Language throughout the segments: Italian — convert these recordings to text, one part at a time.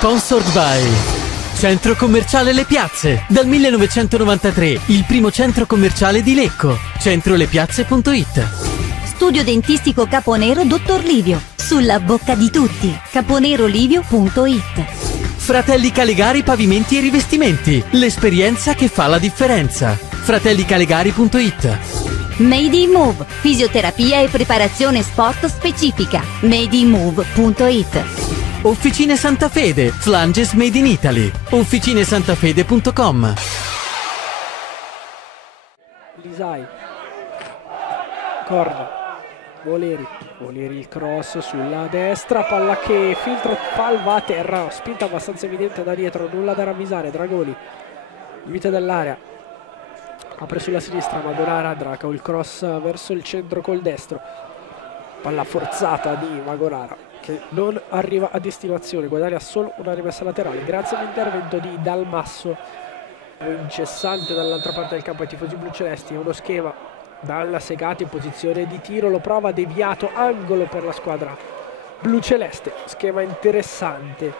Sponsored by Centro Commerciale Le Piazze. Dal 1993, il primo centro commerciale di Lecco. Centrolepiazze.it. Studio dentistico Caponero Dottor Livio. Sulla bocca di tutti. caponerolivio.it. Fratelli Calegari Pavimenti e Rivestimenti. L'esperienza che fa la differenza. fratellicalegari.it. Made in Move. Fisioterapia e preparazione sport specifica. madeinmove.it. Officine Santa Fede, Flanges Made in Italy. officinesantafede.com. Lisai, Corda, Voleri il cross sulla destra, palla che filtra, va a terra, spinta abbastanza evidente da dietro, nulla da ravvisare. Dragoni, limite dell'area, apre sulla sinistra, Magonara, Draca, il cross verso il centro col destro, palla forzata di Magonara che non arriva a destinazione, guadagna solo una rimessa laterale grazie all'intervento di Dalmasso, incessante dall'altra parte del campo ai tifosi blucelesti. È uno schema dalla Segati in posizione di tiro, lo prova, deviato, angolo per la squadra bluceleste, schema interessante.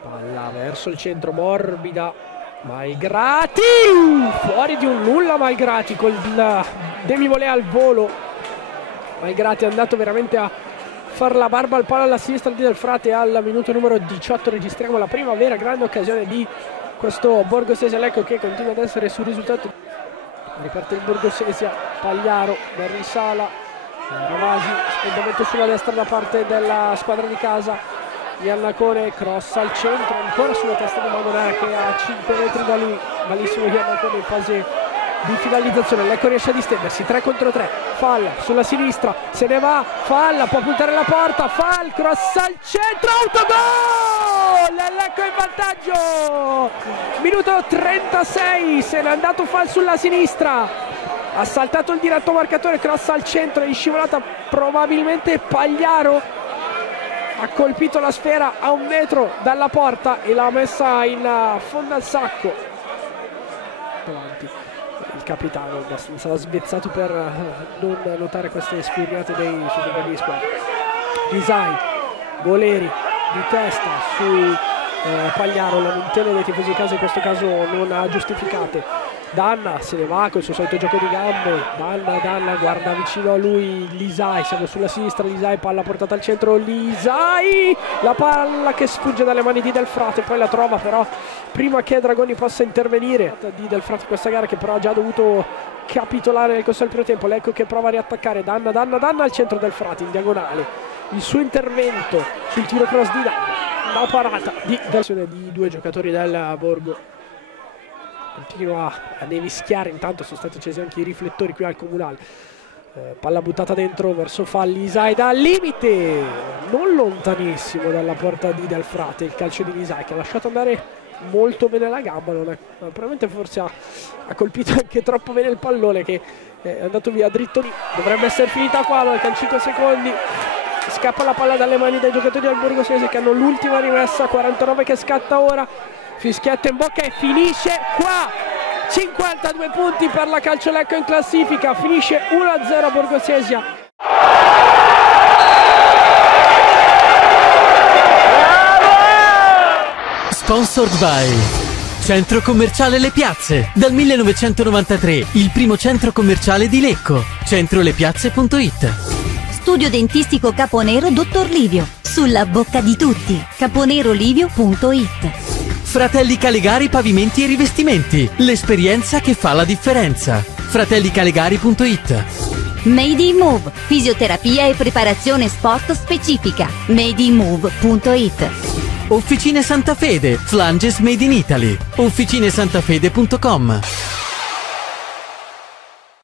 Palla verso il centro, morbida, Malgrati, fuori di un nulla Malgrati col demi-volée al volo. Malgrati è andato veramente a far la barba al palo alla sinistra di Del Frate. Al minuto numero 18 registriamo la prima vera grande occasione di questo Borgosesia Lecco, che continua ad essere sul risultato. Riparte il Borgosesia, Pagliaro, Berrisala, Ravasi, spendamento sulla destra da parte della squadra di casa. Iannacone, cross al centro, ancora sulla testa di Magonara che è a 5 metri da lui. Malissimo Iannacone in fase di finalizzazione. Lecco riesce a distendersi, 3 contro 3, Fall sulla sinistra, se ne va, Fall può puntare la porta, Fall, cross al centro, autogol! Lecco in vantaggio, minuto 36, se n'è andato Fall sulla sinistra, ha saltato il diretto marcatore, cross al centro, è scivolata probabilmente Pagliaro, ha colpito la sfera a 1 metro dalla porta e l'ha messa in fondo al sacco. Avanti il capitano, abbastanza svezzato per non notare queste sfuriate dei suoi compagni di squadra. Lisai, Voleri di testa su Pagliaro, la lamentele dei tifosi di casa in questo caso non ha giustificate. Danna se ne va col suo solito gioco di gambe, Danna guarda vicino a lui Lisai, siamo sulla sinistra, Lisai, palla portata al centro, Lisai, la palla che sfugge dalle mani di Del Frate, poi la trova però prima che Dragoni possa intervenire di Del Frate questa gara, che però ha già dovuto capitolare nel corso del primo tempo. Lecco che prova a riattaccare, Danna al centro Del Frate in diagonale, il suo intervento sul tiro cross di Danna, la parata di due giocatori del Borgo. Continua a nevischiare, intanto sono stati accesi anche i riflettori qui al Comunale. Palla buttata dentro verso Lisai dal limite, non lontanissimo dalla porta di Del Frate, il calcio di Lisai che ha lasciato andare molto bene la gamba, probabilmente forse ha colpito anche troppo bene il pallone che è andato via dritto lì. Dovrebbe essere finita qua, mancano 5 secondi, scappa la palla dalle mani dei giocatori del Borgosesia che hanno l'ultima rimessa, 49 che scatta ora, fischietto in bocca e finisce qua. 52 punti per la Calcio Lecco in classifica, finisce 1-0 Borgosesia. Sponsored by Centro Commerciale Le Piazze. Dal 1993, il primo centro commerciale di Lecco. Centrolepiazze.it. Studio dentistico Caponero Dottor Livio. Sulla bocca di tutti. caponerolivio.it. Fratelli Calegari Pavimenti e Rivestimenti. L'esperienza che fa la differenza. fratellicalegari.it. Made in Move. Fisioterapia e preparazione sport specifica. madeinmove.it. Officine Santa Fede, Flanges Made in Italy. officinesantafede.com.